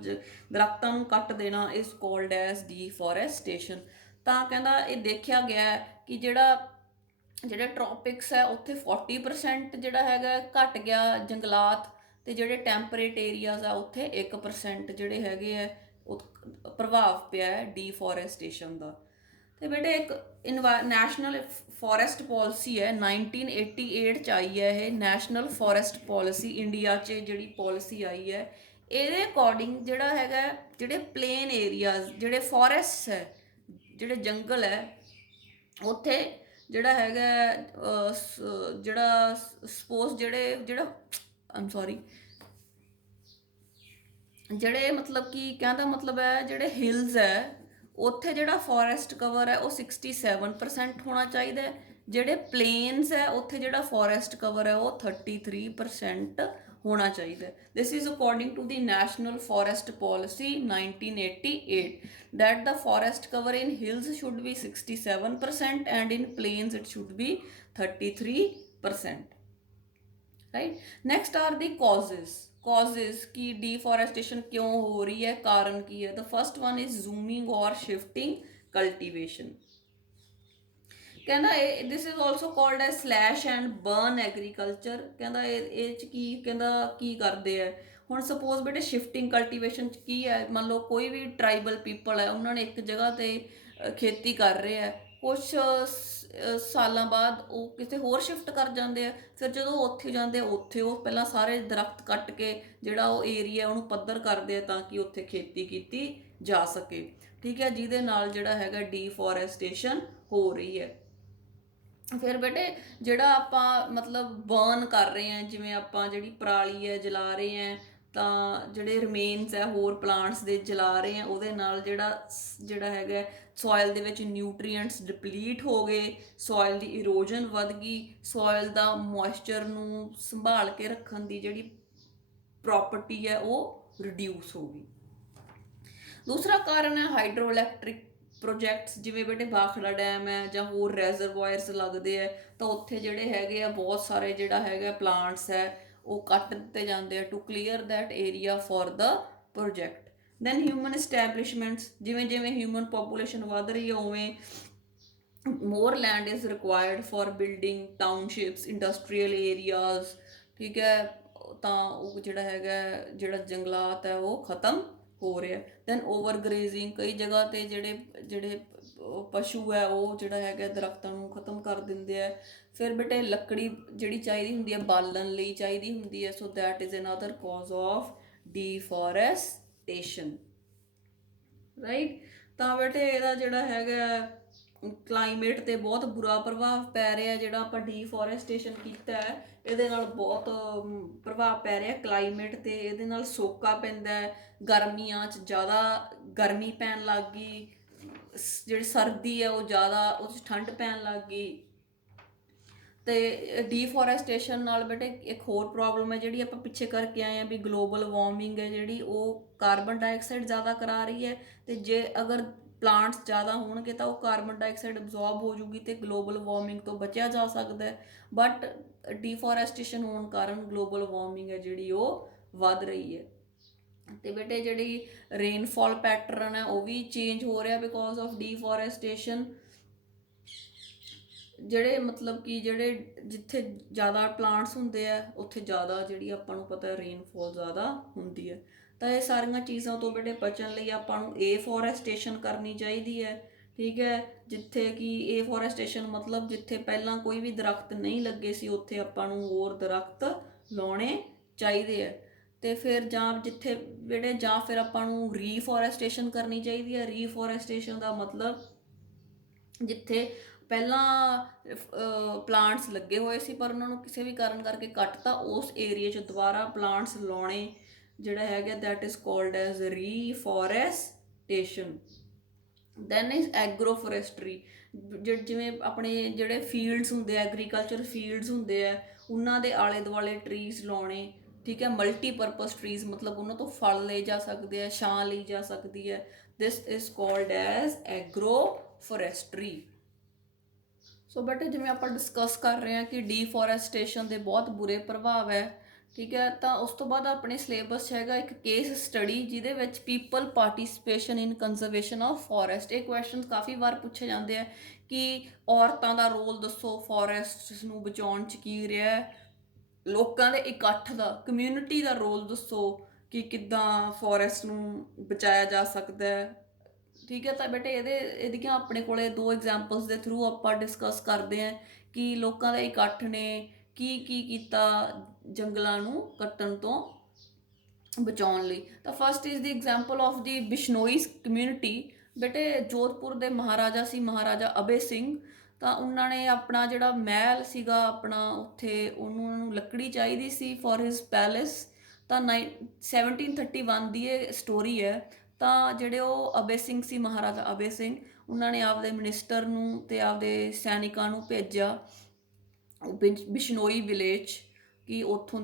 ਦਰਖਤਾਂ ਨੂੰ ਕੱਟ ਦੇਣਾ is called as deforestation। ਤਾਂ ਕਹਿੰਦਾ ਇਹ ਦੇਖਿਆ ਗਿਆ ਕਿ ਜਿਹੜੇ ਟ੍ਰੋਪਿਕਸ ਹੈ ਉੱਥੇ 40% ਜਿਹੜਾ ਹੈਗਾ ਘਟ ਗਿਆ ਜੰਗਲਾਤ, ਤੇ ਜਿਹੜੇ ਟੈਂਪਰੇਟ ਏਰੀਆਜ਼ ਆ ਉੱਥੇ 1% ਜਿਹੜੇ ਹੈਗੇ ਆ ਉਹ ਪ੍ਰਭਾਵ ਪਿਆ ਹੈ ਡੀਫੋਰੈਸਟੇਸ਼ਨ ਦਾ। ਤੇ ਬੇਟੇ ਇੱਕ ਨੈਸ਼ਨਲ ਫੋਰੈਸਟ ਪਾਲਿਸੀ ਹੈ 1988 'ਚ ਆਈ ਹੈ ਇਹ ਨੈਸ਼ਨਲ ਫੋਰੈਸਟ ਪਾਲਿਸੀ। ਇੰਡੀਆ 'ਚ ਜਿਹੜੀ ਪਾਲਿਸੀ ਆਈ ਹੈ ਇਹਦੇ ਅਕੋਰਡਿੰਗ ਜਿਹੜਾ ਹੈਗਾ ਜਿਹੜੇ ਪਲੇਨ ਏਰੀਆਜ਼ ਜਿਹੜੇ ਫੋਰੈਸਟ ਹੈ ਜਿਹੜੇ ਜੰਗਲ ਹੈ ਉੱਥੇ ਜਿਹੜਾ ਹੈਗਾ ਜਿਹੜਾ ਸਪੋਜ਼ ਜਿਹੜਾ ਜਿਹੜੇ ਮਤਲਬ ਕਿ ਕਹਿਣ ਦਾ ਮਤਲਬ ਹੈ ਜਿਹੜੇ ਹਿਲਸ ਹੈ ਉੱਥੇ ਜਿਹੜਾ ਫੋਰੈਸਟ ਕਵਰ ਹੈ ਉਹ 67% ਹੋਣਾ ਚਾਹੀਦਾ ਹੈ। ਜਿਹੜੇ ਪਲੇਨਸ ਹੈ ਉੱਥੇ ਜਿਹੜਾ ਫੋਰੈਸਟ ਕਵਰ ਹੈ ਉਹ 33% ਹੋਣਾ ਚਾਹੀਦਾ। This is according to the national forest policy 1988 that the forest cover in hills should be 67% and in plains it should be 33%। right, next are the causes ਕਿ deforestation ਕਿਉਂ ਹੋ ਰਹੀ ਹੈ, ਕਾਰਨ ਕੀ ਹੈ। the first one is zooming or shifting cultivation। ਕਹਿੰਦਾ this is also called as slash and burn agriculture। ਕਹਿੰਦਾ ਇਹ 'ਚ ਕੀ ਕਰਦੇ ਆ ਹੁਣ ਸਪੋਜ਼ ਬੇਟੇ ਸ਼ਿਫਟਿੰਗ ਕਲਟੀਵੇਸ਼ਨ 'ਚ ਕੀ ਹੈ, ਮੰਨ ਲਓ ਕੋਈ ਵੀ ਟਰਾਈਬਲ ਪੀਪਲ ਹੈ ਉਹਨਾਂ ਨੇ ਇੱਕ ਜਗ੍ਹਾ 'ਤੇ ਖੇਤੀ ਕਰ ਰਹੇ ਹੈ, ਕੁਛ ਸਾਲਾਂ ਬਾਅਦ ਉਹ ਕਿਤੇ ਹੋਰ ਸ਼ਿਫਟ ਕਰ ਜਾਂਦੇ ਆ। ਫਿਰ ਜਦੋਂ ਉੱਥੇ ਜਾਂਦੇ ਉੱਥੇ ਉਹ ਪਹਿਲਾਂ ਸਾਰੇ ਦਰਖਤ ਕੱਟ ਕੇ ਜਿਹੜਾ ਉਹ ਏਰੀਆ ਉਹਨੂੰ ਪੱਧਰ ਕਰਦੇ ਆ ਤਾਂ ਕਿ ਉੱਥੇ ਖੇਤੀ ਕੀਤੀ ਜਾ ਸਕੇ। ਠੀਕ ਹੈ, ਜਿਹਦੇ ਨਾਲ ਜਿਹੜਾ ਹੈਗਾ ਡੀਫੋਰੈਸਟੇਸ਼ਨ ਹੋ ਰਹੀ ਹੈ। ਫਿਰ ਬੇਟੇ ਜਿਹੜਾ ਆਪਾਂ ਮਤਲਬ ਬਰਨ ਕਰ ਰਹੇ ਹਾਂ, ਜਿਵੇਂ ਆਪਾਂ ਜਿਹੜੀ ਪਰਾਲੀ ਹੈ ਜਲਾ ਰਹੇ ਹਾਂ, ਤਾਂ ਜਿਹੜੇ ਰਿਮੇਨਸ ਹੈ ਹੋਰ ਪਲਾਂਟਸ ਦੇ ਜਲਾ ਰਹੇ ਹਾਂ, ਉਹਦੇ ਨਾਲ ਜਿਹੜਾ ਹੈਗਾ ਸੋਇਲ ਦੇ ਵਿੱਚ ਨਿਊਟਰੀਐਂਟਸ ਡਿਪਲੀਟ ਹੋ ਗਏ, ਸੋਇਲ ਦੀ ਇਰੋਜਨ ਵੱਧ ਗਈ, ਸੋਇਲ ਦਾ ਮੋਇਸਚਰ ਨੂੰ ਸੰਭਾਲ ਕੇ ਰੱਖਣ ਦੀ ਜਿਹੜੀ ਪ੍ਰੋਪਰਟੀ ਹੈ ਉਹ ਰਿਡਿਊਸ ਹੋ ਗਈ। ਦੂਸਰਾ ਕਾਰਨ ਹੈ ਹਾਈਡਰੋ ਇਲੈਕਟ੍ਰਿਕ ਪ੍ਰੋਜੈਕਟਸ। ਜਿਵੇਂ ਬੇਟੇ ਭਾਖੜਾ ਡੈਮ ਹੈ ਜਾਂ ਹੋਰ ਰੈਜ਼ਰਵਾਇਰਸ ਲੱਗਦੇ ਹੈ, ਤਾਂ ਉੱਥੇ ਜਿਹੜੇ ਹੈਗੇ ਆ ਬਹੁਤ ਸਾਰੇ ਜਿਹੜਾ ਹੈਗਾ ਪਲਾਂਟਸ ਹੈ ਉਹ ਕੱਟ ਦਿੱਤੇ ਜਾਂਦੇ ਆ to clear that area for the project. Then human establishments, ਜਿਵੇਂ ਜਿਵੇਂ ਹਿਊਮਨ ਪੋਪੂਲੇਸ਼ਨ ਵੱਧ ਰਹੀ ਹੈ ਉਵੇਂ more land is required for building townships, industrial areas, ਠੀਕ ਹੈ। ਤਾਂ ਉਹ ਜਿਹੜਾ ਹੈਗਾ ਜਿਹੜਾ ਜੰਗਲਾਤ ਹੈ ਉਹ ਖਤਮ ਹੋ ਰਿਹਾ। ਦੈਨ ਓਵਰ ਗਰੇਜ਼ਿੰਗ, ਕਈ ਜਗ੍ਹਾ 'ਤੇ ਜਿਹੜੇ ਜਿਹੜੇ ਪਸ਼ੂ ਹੈ ਉਹ ਜਿਹੜਾ ਹੈਗਾ ਦਰਖਤਾਂ ਨੂੰ ਖਤਮ ਕਰ ਦਿੰਦੇ ਆ। ਫਿਰ ਬੇਟੇ ਲੱਕੜੀ ਜਿਹੜੀ ਚਾਹੀਦੀ ਹੁੰਦੀ ਹੈ ਬਾਲਣ ਲਈ ਚਾਹੀਦੀ ਹੁੰਦੀ ਹੈ, so that is another cause of deforestation, right. ਤਾਂ ਬੇਟੇ ਇਹਦਾ ਜਿਹੜਾ ਹੈਗਾ ਕਲਾਈਮੇਟ 'ਤੇ ਬਹੁਤ ਬੁਰਾ ਪ੍ਰਭਾਵ ਪੈ ਰਿਹਾ। ਜਿਹੜਾ ਆਪਾਂ ਡੀਫੋਰੈਸਟੇਸ਼ਨ ਕੀਤਾ ਹੈ ਇਹਦੇ ਨਾਲ ਬਹੁਤ ਪ੍ਰਭਾਵ ਪੈ ਰਿਹਾ ਕਲਾਈਮੇਟ 'ਤੇ। ਇਹਦੇ ਨਾਲ ਸੋਕਾ ਪੈਂਦਾ, ਗਰਮੀਆਂ 'ਚ ਜ਼ਿਆਦਾ ਗਰਮੀ ਪੈਣ ਲੱਗ ਗਈ, ਜਿਹੜੀ ਸਰਦੀ ਹੈ ਉਹ ਜ਼ਿਆਦਾ, ਉਹ 'ਚ ਠੰਡ ਪੈਣ ਲੱਗ ਗਈ। ਅਤੇ ਡੀਫੋਰੈਸਟੇਸ਼ਨ ਨਾਲ ਬੇਟੇ ਇੱਕ ਹੋਰ ਪ੍ਰੋਬਲਮ ਹੈ ਜਿਹੜੀ ਆਪਾਂ ਪਿੱਛੇ ਕਰਕੇ ਆਏ ਹਾਂ ਵੀ ਗਲੋਬਲ ਵਾਰਮਿੰਗ ਹੈ ਜਿਹੜੀ ਉਹ ਕਾਰਬਨ ਡਾਈਆਕਸਾਈਡ ਜ਼ਿਆਦਾ ਕਰਾ ਰਹੀ ਹੈ। ਅਤੇ ਜੇ ਅਗਰ ਪਲਾਂਟਸ ਜ਼ਿਆਦਾ ਹੋਣਗੇ ਤਾਂ ਉਹ ਕਾਰਬਨ ਡਾਈਆਕਸਾਈਡ ਅਬਜ਼ੋਰਬ ਹੋ ਜੂਗੀ ਅਤੇ ਗਲੋਬਲ ਵਾਰਮਿੰਗ ਤੋਂ ਬਚਿਆ ਜਾ ਸਕਦਾ ਹੈ। ਬਟ ਡੀਫੋਰੈਸਟੇਸ਼ਨ ਹੋਣ ਕਾਰਨ ਗਲੋਬਲ ਵਾਰਮਿੰਗ ਹੈ ਜਿਹੜੀ ਉਹ ਵੱਧ ਰਹੀ ਹੈ। ਅਤੇ ਬੇਟੇ ਜਿਹੜੀ ਰੇਨਫਾਲ ਪੈਟਰਨ ਹੈ ਉਹ ਵੀ ਚੇਂਜ ਹੋ ਰਿਹਾ ਬਿਕੋਜ਼ ਆਫ ਡੀਫੋਰੈਸਟੇਸ਼ਨ। ਜਿਹੜੇ ਮਤਲਬ ਕਿ ਜਿਹੜੇ ਜਿੱਥੇ ਜ਼ਿਆਦਾ ਪਲਾਂਟਸ ਹੁੰਦੇ ਆ ਉੱਥੇ ਜ਼ਿਆਦਾ ਜਿਹੜੀ ਆਪਾਂ ਨੂੰ ਪਤਾ ਰੇਨਫਾਲ ਜ਼ਿਆਦਾ ਹੁੰਦੀ ਹੈ। ਤਾਂ ਇਹ ਸਾਰੀਆਂ ਚੀਜ਼ਾਂ ਤੋਂ ਬੇਟੇ ਬਚਣ ਲਈ ਆਪਾਂ ਨੂੰ ਏਫੋਰੈਸਟੇਸ਼ਨ ਕਰਨੀ ਚਾਹੀਦੀ ਹੈ, ਠੀਕ ਹੈ। ਜਿੱਥੇ ਕਿ ਏਫੋਰੈਸਟੇਸ਼ਨ ਮਤਲਬ ਜਿੱਥੇ ਪਹਿਲਾਂ ਕੋਈ ਵੀ ਦਰਖਤ ਨਹੀਂ ਲੱਗੇ ਸੀ ਉੱਥੇ ਆਪਾਂ ਨੂੰ ਹੋਰ ਦਰਖਤ ਲਾਉਣੇ ਚਾਹੀਦੇ ਹੈ। ਅਤੇ ਫਿਰ ਜਾਂ ਜਿੱਥੇ ਜਿਹੜੇ ਜਾਂ ਫਿਰ ਆਪਾਂ ਨੂੰ ਰੀਫੋਰੈਸਟੇਸ਼ਨ ਕਰਨੀ ਚਾਹੀਦੀ ਹੈ। ਰੀਫੋਰੈਸਟੇਸ਼ਨ ਦਾ ਮਤਲਬ ਜਿੱਥੇ ਪਹਿਲਾਂ ਪਲਾਂਟਸ ਲੱਗੇ ਹੋਏ ਸੀ ਪਰ ਉਹਨਾਂ ਨੂੰ ਕਿਸੇ ਵੀ ਕਾਰਨ ਕਰਕੇ ਕੱਟਤਾ, ਉਸ ਏਰੀਏ 'ਚ ਦੁਬਾਰਾ ਪਲਾਂਟਸ ਲਾਉਣੇ ਜਿਹੜਾ ਹੈਗਾ that is called as reforestation. Then is agroforestry, ਜਿਵੇਂ ਆਪਣੇ ਜਿਹੜੇ ਫੀਲਡਸ ਹੁੰਦੇ ਆ, ਐਗਰੀਕਲਚਰ ਫੀਲਡਸ ਹੁੰਦੇ ਆ, ਉਹਨਾਂ ਦੇ ਆਲੇ ਦੁਆਲੇ ਟਰੀਜ਼ ਲਾਉਣੇ, ਠੀਕ ਹੈ। ਮਲਟੀਪਰਪਸ ਟਰੀਜ਼ ਮਤਲਬ ਉਹਨਾਂ ਤੋਂ ਫਲ ਲਏ ਜਾ ਸਕਦੇ ਆ, ਛਾਂ ਲਈ ਜਾ ਸਕਦੀ ਹੈ। This is called as agroforestry. So ਬੇਟੇ ਜਿਵੇਂ ਆਪਾਂ ਡਿਸਕਸ ਕਰ ਰਹੇ ਹਾਂ ਕਿ ਡੀਫੋਰੈਸਟੇਸ਼ਨ ਦੇ ਬਹੁਤ ਬੁਰੇ ਪ੍ਰਭਾਵ ਹੈ, ਠੀਕ ਹੈ। ਤਾਂ ਉਸ ਤੋਂ ਬਾਅਦ ਆਪਣੇ ਸਿਲੇਬਸ 'ਚ ਹੈਗਾ ਇੱਕ ਕੇਸ ਸਟੱਡੀ ਜਿਹਦੇ ਵਿੱਚ people participation in conservation of forest. ਇਹ ਕੁਐਸਚਨ ਕਾਫੀ ਵਾਰ ਪੁੱਛੇ ਜਾਂਦੇ ਆ ਕਿ ਔਰਤਾਂ ਦਾ ਰੋਲ ਦੱਸੋ ਫੋਰੈਸਟਸ ਨੂੰ ਬਚਾਉਣ 'ਚ ਕੀ ਰਿਹਾ, ਲੋਕਾਂ ਦੇ ਇਕੱਠ ਦਾ, ਕਮਿਊਨਿਟੀ ਦਾ ਰੋਲ ਦੱਸੋ ਕਿ ਕਿੱਦਾਂ ਫੋਰੈਸਟ ਨੂੰ ਬਚਾਇਆ ਜਾ ਸਕਦਾ ਹੈ, ਠੀਕ ਹੈ। ਤਾਂ ਬੇਟੇ ਇਹਦੀਆਂ ਆਪਣੇ ਕੋਲੇ ਦੋ ਐਗਜ਼ਾਮਪਲਸ ਦੇ ਥਰੂ ਆਪਾਂ ਡਿਸਕਸ ਕਰਦੇ ਹਾਂ ਕਿ ਲੋਕਾਂ ਦੇ ਇਕੱਠ ਨੇ ਕੀ ਕੀ ਕੀਤਾ ਜੰਗਲਾਂ ਨੂੰ ਕੱਟਣ ਤੋਂ ਬਚਾਉਣ ਲਈ। ਤਾਂ first is the example of the Bishnoi community. ਬੇਟੇ ਜੋਧਪੁਰ ਦੇ ਮਹਾਰਾਜਾ ਸੀ ਮਹਾਰਾਜਾ ਅਭੈ ਸਿੰਘ। ਤਾਂ ਉਹਨਾਂ ਨੇ ਆਪਣਾ ਜਿਹੜਾ ਮਹਿਲ ਸੀਗਾ ਆਪਣਾ ਉੱਥੇ ਉਹਨਾਂ ਨੂੰ ਲੱਕੜੀ ਚਾਹੀਦੀ ਸੀ ਫॉर ਹਿਜ਼ ਪੈਲੇਸ। ਤਾਂ 1731 ਦੀ ਇਹ ਸਟੋਰੀ ਹੈ। ਤਾਂ ਜਿਹੜੇ ਉਹ ਅਭੈ ਸਿੰਘ ਸੀ ਮਹਾਰਾਜਾ ਅਭੈ ਸਿੰਘ, ਉਹਨਾਂ ਨੇ ਆਪਦੇ ਮਿਨਿਸਟਰ ਨੂੰ ਅਤੇ ਆਪਦੇ ਸੈਨਿਕਾਂ ਨੂੰ ਭੇਜਿਆ ਬਿਸ਼ਨੋਈ ਵਿਲੇਜ ਕਿ ਉੱਥੋਂ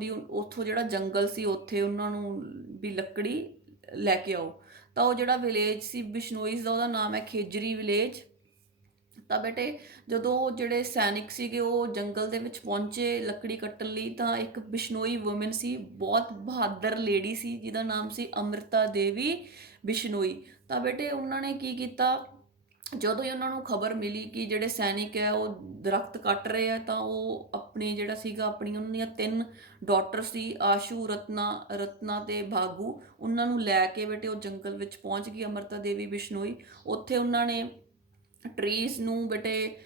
ਜਿਹੜਾ ਜੰਗਲ ਸੀ ਉੱਥੇ ਉਹਨਾਂ ਨੂੰ ਵੀ ਲੱਕੜੀ ਲੈ ਕੇ ਆਓ। ਤਾਂ ਉਹ ਜਿਹੜਾ ਵਿਲੇਜ ਸੀ ਬਿਸ਼ਨੋਈਜ਼ ਦਾ ਉਹਦਾ ਨਾਮ ਹੈ ਖੇਜਰੀ ਵਿਲੇਜ। ਤਾਂ ਬੇਟੇ ਜਦੋਂ ਜਿਹੜੇ ਸੈਨਿਕ ਸੀਗੇ ਉਹ ਜੰਗਲ ਦੇ ਵਿੱਚ ਪਹੁੰਚੇ ਲੱਕੜੀ ਕੱਟਣ ਲਈ, ਤਾਂ ਇੱਕ ਬਿਸ਼ਨੋਈ ਵੂਮਨ ਸੀ, ਬਹੁਤ ਬਹਾਦਰ ਲੇਡੀ ਸੀ ਜਿਹਦਾ ਨਾਮ ਸੀ ਅੰਮ੍ਰਿਤਾ ਦੇਵੀ ਬਿਸ਼ਨੋਈ। ਤਾਂ ਬੇਟੇ ਉਹਨਾਂ ਨੇ ਕੀ ਕੀਤਾ, ਜਦੋਂ ਹੀ ਉਹਨਾਂ ਨੂੰ ਖਬਰ ਮਿਲੀ ਕਿ ਜਿਹੜੇ ਸੈਨਿਕ ਹੈ ਉਹ ਦਰਖਤ ਕੱਟ ਰਹੇ ਆ, ਤਾਂ ਉਹ ਆਪਣੇ ਜਿਹੜਾ ਸੀਗਾ ਆਪਣੀ ਉਹਨਾਂ ਦੀਆਂ 3 ਡਾਟਰ ਸੀ ਆਸ਼ੂ, ਰਤਨਾ ਅਤੇ ਭਾਗੂ, ਉਹਨਾਂ ਨੂੰ ਲੈ ਕੇ ਬੇਟੇ ਉਹ ਜੰਗਲ ਵਿੱਚ ਪਹੁੰਚ ਗਈ ਅੰਮ੍ਰਿਤਾ ਦੇਵੀ ਬਿਸ਼ਨੋਈ। ਉੱਥੇ ਉਹਨਾਂ ਨੇ ਟਰੀਜ਼ ਨੂੰ ਬੇਟੇ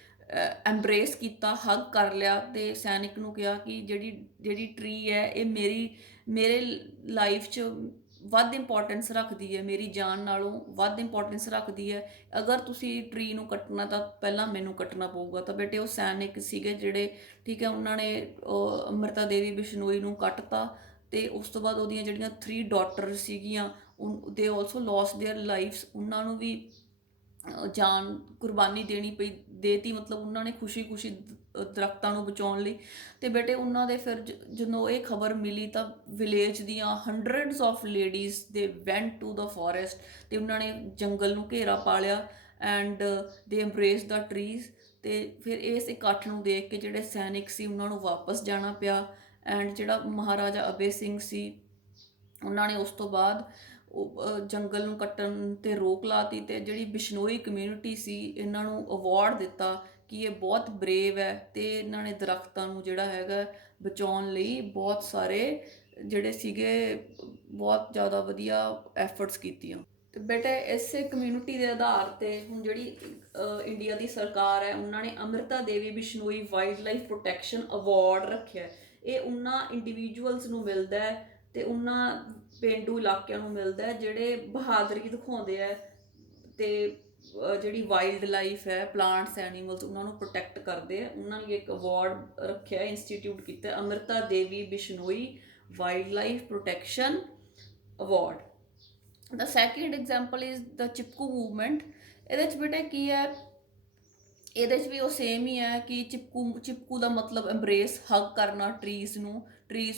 ਐਮਬਰੇਸ ਕੀਤਾ, ਹੱਗ ਕਰ ਲਿਆ ਅਤੇ ਸੈਨਿਕ ਨੂੰ ਕਿਹਾ ਕਿ ਜਿਹੜੀ ਟਰੀ ਹੈ ਇਹ ਮੇਰੇ ਲਾਈਫ 'ਚ ਵੱਧ ਇੰਪੋਰਟੈਂਸ ਰੱਖਦੀ ਹੈ, ਮੇਰੀ ਜਾਨ ਨਾਲੋਂ ਵੱਧ ਇੰਪੋਰਟੈਂਸ ਰੱਖਦੀ ਹੈ। ਅਗਰ ਤੁਸੀਂ ਟਰੀ ਨੂੰ ਕੱਟਣਾ ਤਾਂ ਪਹਿਲਾਂ ਮੈਨੂੰ ਕੱਟਣਾ ਪਊਗਾ। ਤਾਂ ਬੇਟੇ ਉਹ ਸੈਨਿਕ ਸੀਗੇ ਜਿਹੜੇ, ਠੀਕ ਹੈ, ਉਹਨਾਂ ਨੇ ਅੰਮ੍ਰਿਤਾ ਦੇਵੀ ਬਿਸ਼ਨੋਈ ਨੂੰ ਕੱਟਤਾ। ਅਤੇ ਉਸ ਤੋਂ ਬਾਅਦ ਉਹਦੀਆਂ ਜਿਹੜੀਆਂ 3 ਡਾਟਰ ਸੀਗੀਆਂ ਦੇ ਆਲਸੋ ਲੋਸ ਦੇਅਰ ਲਾਈਫਸ, ਉਹਨਾਂ ਨੂੰ ਵੀ ਜਾਨ ਕੁਰਬਾਨੀ ਦੇਤੀ ਮਤਲਬ ਉਹਨਾਂ ਨੇ ਖੁਸ਼ੀ ਦਰਖਤਾਂ ਨੂੰ ਬਚਾਉਣ ਲਈ। ਅਤੇ ਬੇਟੇ ਉਹਨਾਂ ਦੇ ਫਿਰ ਜਦੋਂ ਇਹ ਖਬਰ ਮਿਲੀ ਤਾਂ ਵਿਲੇਜ ਦੀਆਂ ਹੰਡਰਡਸ ਆਫ ਲੇਡੀਜ਼ ਦੇ ਵੈਂਟ ਟੂ ਦਾ ਫੋਰੈਸਟ, ਅਤੇ ਉਹਨਾਂ ਨੇ ਜੰਗਲ ਨੂੰ ਘੇਰਾ ਪਾ ਲਿਆ ਐਂਡ ਦੇ ਐਮਬਰੇਸ ਦਾ ਟਰੀਜ਼। ਅਤੇ ਫਿਰ ਇਸ ਇਕੱਠ ਨੂੰ ਦੇਖ ਕੇ ਜਿਹੜੇ ਸੈਨਿਕ ਸੀ ਉਹਨਾਂ ਨੂੰ ਵਾਪਸ ਜਾਣਾ ਪਿਆ। ਐਂਡ ਜਿਹੜਾ ਮਹਾਰਾਜਾ ਅਭੈ ਸਿੰਘ ਸੀ ਉਹਨਾਂ ਨੇ ਉਸ ਤੋਂ ਬਾਅਦ ਜੰਗਲ ਨੂੰ ਕੱਟਣ ਤੇ ਰੋਕ ਲਾਤੀ ਤੇ ਜਿਹੜੀ ਬਿਸ਼ਨੋਈ ਕਮਿਊਨਿਟੀ ਸੀ ਇਹਨਾਂ ਨੂੰ ਅਵਾਰਡ ਦਿੱਤਾ ਕਿ ਇਹ ਬਹੁਤ ਬਰੇਵ ਹੈ ਤੇ ਇਹਨਾਂ ਨੇ ਦਰਖਤਾਂ ਨੂੰ ਜਿਹੜਾ ਹੈਗਾ ਬਚਾਉਣ ਲਈ ਬਹੁਤ ਸਾਰੇ ਜਿਹੜੇ ਸੀਗੇ ਬਹੁਤ ਜ਼ਿਆਦਾ ਵਧੀਆ ਐਫਰਟਸ ਕੀਤੀਆਂ। ਤੇ ਬੇਟੇ ਇਸੇ ਕਮਿਊਨਿਟੀ ਦੇ ਆਧਾਰ ਤੇ ਹੁਣ ਜਿਹੜੀ ਇੰਡੀਆ ਦੀ ਸਰਕਾਰ ਹੈ ਉਹਨਾਂ ਨੇ Amrita Devi Bishnoi wildlife protection award ਰੱਖਿਆ। ਇਹ ਉਹਨਾਂ ਇੰਡੀਵਿਜੂਅਲਸ ਨੂੰ ਮਿਲਦਾ ਹੈ ਤੇ ਉਹਨਾਂ ਪੇਂਡੂ ਇਲਾਕਿਆਂ ਨੂੰ ਮਿਲਦਾ ਜਿਹੜੇ ਬਹਾਦਰੀ ਦਿਖਾਉਂਦੇ ਆ ਤੇ ਜਿਹੜੀ ਵਾਈਲਡ ਲਾਈਫ ਹੈ ਪਲਾਂਟਸ ਐਨੀਮਲਸ ਉਹਨਾਂ ਨੂੰ ਪ੍ਰੋਟੈਕਟ ਕਰਦੇ ਆ। ਉਹਨਾਂ ਨੇ ਇੱਕ ਅਵਾਰਡ ਰੱਖਿਆ ਇੰਸਟੀਟਿਊਟ ਕੀਤਾ Amrita Devi Bishnoi wildlife protection award. The second example is the Chipko movement. ਇਹਦੇ 'ਚ ਬੇਟੇ ਕੀ ਹੈ, ਇਹਦੇ 'ਚ ਵੀ ਉਹ ਸੇਮ ਹੀ ਹੈ ਕਿ ਚਿਪਕੂ ਦਾ ਮਤਲਬ ਐਮਬਰੇਸ ਹੱਗ ਕਰਨਾ ਟਰੀਜ਼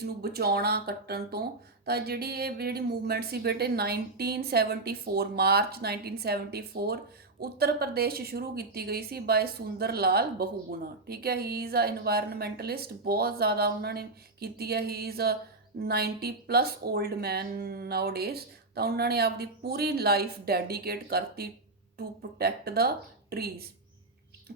ਨੂੰ ਬਚਾਉਣਾ ਕੱਟਣ ਤੋਂ। ਤਾਂ ਜਿਹੜੀ ਮੂਵਮੈਂਟ ਸੀ ਬੇਟੇ 1974 ਮਾਰਚ 1974 ਉੱਤਰ ਪ੍ਰਦੇਸ਼ 'ਚ ਸ਼ੁਰੂ ਕੀਤੀ ਗਈ ਸੀ ਬਾਏ ਸੁੰਦਰ ਲਾਲ ਬਹੁਗੁਣਾ। ਠੀਕ ਹੈ, ਹੀ ਇਜ਼ ਅ ਇਨਵਾਇਰਨਮੈਂਟਲਿਸਟ, ਬਹੁਤ ਜ਼ਿਆਦਾ ਉਹਨਾਂ ਨੇ ਕੀਤੀ ਹੈ। He is a 90+ old man nowadays. ਤਾਂ ਉਹਨਾਂ ਨੇ ਆਪਦੀ ਪੂਰੀ ਲਾਈਫ ਡੈਡੀਕੇਟ ਕਰਤੀ ਟੂ ਪ੍ਰੋਟੈਕਟ ਦ ਟਰੀਜ਼।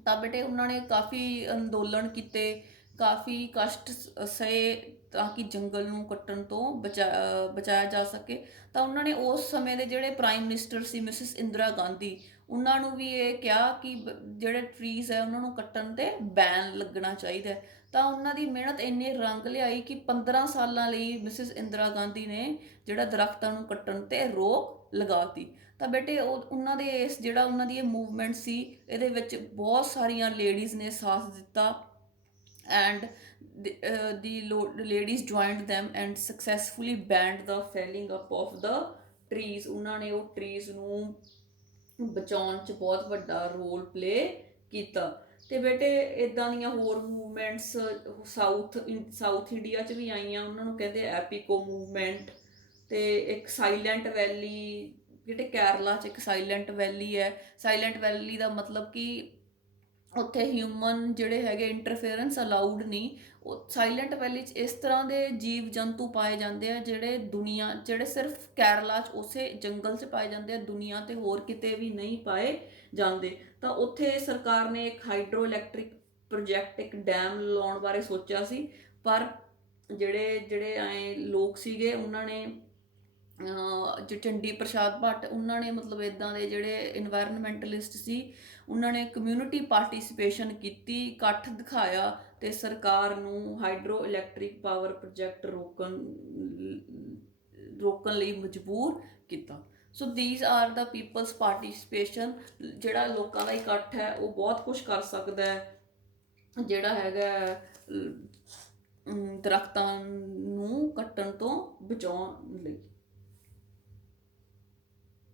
ਤਾਂ ਬੇਟੇ ਉਹਨਾਂ ਨੇ ਕਾਫੀ ਅੰਦੋਲਨ ਕੀਤੇ, ਕਾਫੀ ਕਸ਼ਟ ਸਹੇ ਤਾਂ ਕਿ ਜੰਗਲ ਨੂੰ ਕੱਟਣ ਤੋਂ ਬਚਾਇਆ ਜਾ ਸਕੇ। ਤਾਂ ਉਹਨਾਂ ਨੇ ਉਸ ਸਮੇਂ ਦੇ ਜਿਹੜੇ ਪ੍ਰਾਈਮ ਮਿਨਿਸਟਰ ਸੀ ਮਿਸਿਸ ਇੰਦਰਾ ਗਾਂਧੀ, ਉਹਨਾਂ ਨੂੰ ਵੀ ਇਹ ਕਿਹਾ ਕਿ ਜਿਹੜੇ ਟਰੀਜ਼ ਹੈ ਉਹਨਾਂ ਨੂੰ ਕੱਟਣ 'ਤੇ ਬੈਨ ਲੱਗਣਾ ਚਾਹੀਦਾ। ਤਾਂ ਉਹਨਾਂ ਦੀ ਮਿਹਨਤ ਇੰਨੇ ਰੰਗ ਲਿਆਈ ਕਿ 15 ਸਾਲਾਂ ਲਈ ਮਿਸਿਸ ਇੰਦਰਾ ਗਾਂਧੀ ਨੇ ਜਿਹੜਾ ਦਰਖਤਾਂ ਨੂੰ ਕੱਟਣ 'ਤੇ ਰੋਕ ਲਗਾਤੀ। ਤਾਂ ਬੇਟੇ ਉਹਨਾਂ ਦੇ ਜਿਹੜਾ ਉਹਨਾਂ ਦੀ ਇਹ ਮੂਵਮੈਂਟ ਸੀ ਇਹਦੇ ਵਿੱਚ ਬਹੁਤ ਸਾਰੀਆਂ ਲੇਡੀਜ਼ ਨੇ ਸਾਥ ਦਿੱਤਾ and the ladies joined them and successfully banned the felling up of the trees. ਉਹਨਾਂ ਨੇ ਉਹ ਟਰੀਜ਼ ਨੂੰ ਬਚਾਉਣ 'ਚ ਬਹੁਤ ਵੱਡਾ ਰੋਲ ਪਲੇ ਕੀਤਾ। ਤੇ ਬੇਟੇ ਇੱਦਾਂ ਦੀਆਂ ਹੋਰ ਮੂਵਮੈਂਟਸ ਸਾਊਥ ਇੰਡੀਆ 'ਚ ਵੀ ਆਈਆਂ, ਉਹਨਾਂ ਨੂੰ ਕਹਿੰਦੇ ਐਪੀਕੋ ਮੂਵਮੈਂਟ। ਤੇ ਇੱਕ ਸਾਈਲੈਂਟ ਵੈਲੀ, ਜਿਹੜੇ ਕੇਰਲਾ 'ਚ ਇੱਕ ਸਾਈਲੈਂਟ ਵੈਲੀ ਹੈ। ਸਾਈਲੈਂਟ ਵੈਲੀ ਦਾ ਮਤਲਬ ਕਿ ਉੱਥੇ ਹਿਊਮਨ ਜਿਹੜੇ ਹੈਗੇ ਇੰਟਰਫੇਰੈਂਸ ਅਲਾਊਡ ਨਹੀਂ। ਉਹ ਸਾਈਲੈਂਟ ਵੈਲੀ 'ਚ ਇਸ ਤਰ੍ਹਾਂ ਦੇ ਜੀਵ ਜੰਤੂ ਪਾਏ ਜਾਂਦੇ ਆ ਜਿਹੜੇ ਸਿਰਫ ਕੇਰਲਾ 'ਚ ਉਸੇ ਜੰਗਲ 'ਚ ਪਾਏ ਜਾਂਦੇ ਆ, ਦੁਨੀਆ 'ਤੇ ਹੋਰ ਕਿਤੇ ਵੀ ਨਹੀਂ ਪਾਏ ਜਾਂਦੇ। ਤਾਂ ਉੱਥੇ ਸਰਕਾਰ ਨੇ ਇੱਕ ਹਾਈਡਰੋ ਪ੍ਰੋਜੈਕਟ, ਇੱਕ ਡੈਮ ਲਾਉਣ ਬਾਰੇ ਸੋਚਿਆ ਸੀ, ਪਰ ਜਿਹੜੇ ਐਂ ਲੋਕ ਸੀਗੇ ਉਹਨਾਂ ਨੇ ਜੋ ਚੰਡੀ ਪ੍ਰਸਾਦ ਭੱਟ, ਉਹਨਾਂ ਨੇ ਮਤਲਬ ਇੱਦਾਂ ਦੇ ਜਿਹੜੇ ਇਨਵਾਇਰਨਮੈਂਟਲਿਸਟ ਸੀ ਉਹਨਾਂ ਨੇ ਕਮਿਊਨਿਟੀ ਪਾਰਟੀਸਪੇਸ਼ਨ ਕੀਤੀ, ਇਕੱਠ ਦਿਖਾਇਆ ਤੇ ਸਰਕਾਰ ਨੂੰ ਹਾਈਡਰੋ ਇਲੈਕਟ੍ਰਿਕ ਪਾਵਰ ਪ੍ਰੋਜੈਕਟ ਰੋਕਣ ਲਈ ਮਜਬੂਰ ਕੀਤਾ। So these are the people's participation. ਜਿਹੜਾ ਲੋਕਾਂ ਦਾ ਇਕੱਠ ਹੈ ਉਹ ਬਹੁਤ ਕੁਝ ਕਰ ਸਕਦਾ ਹੈ, ਜਿਹੜਾ ਹੈਗਾ ਦਰਖਤਾਂ ਨੂੰ ਕੱਟਣ ਤੋਂ ਬਚਾਉਣ ਲਈ।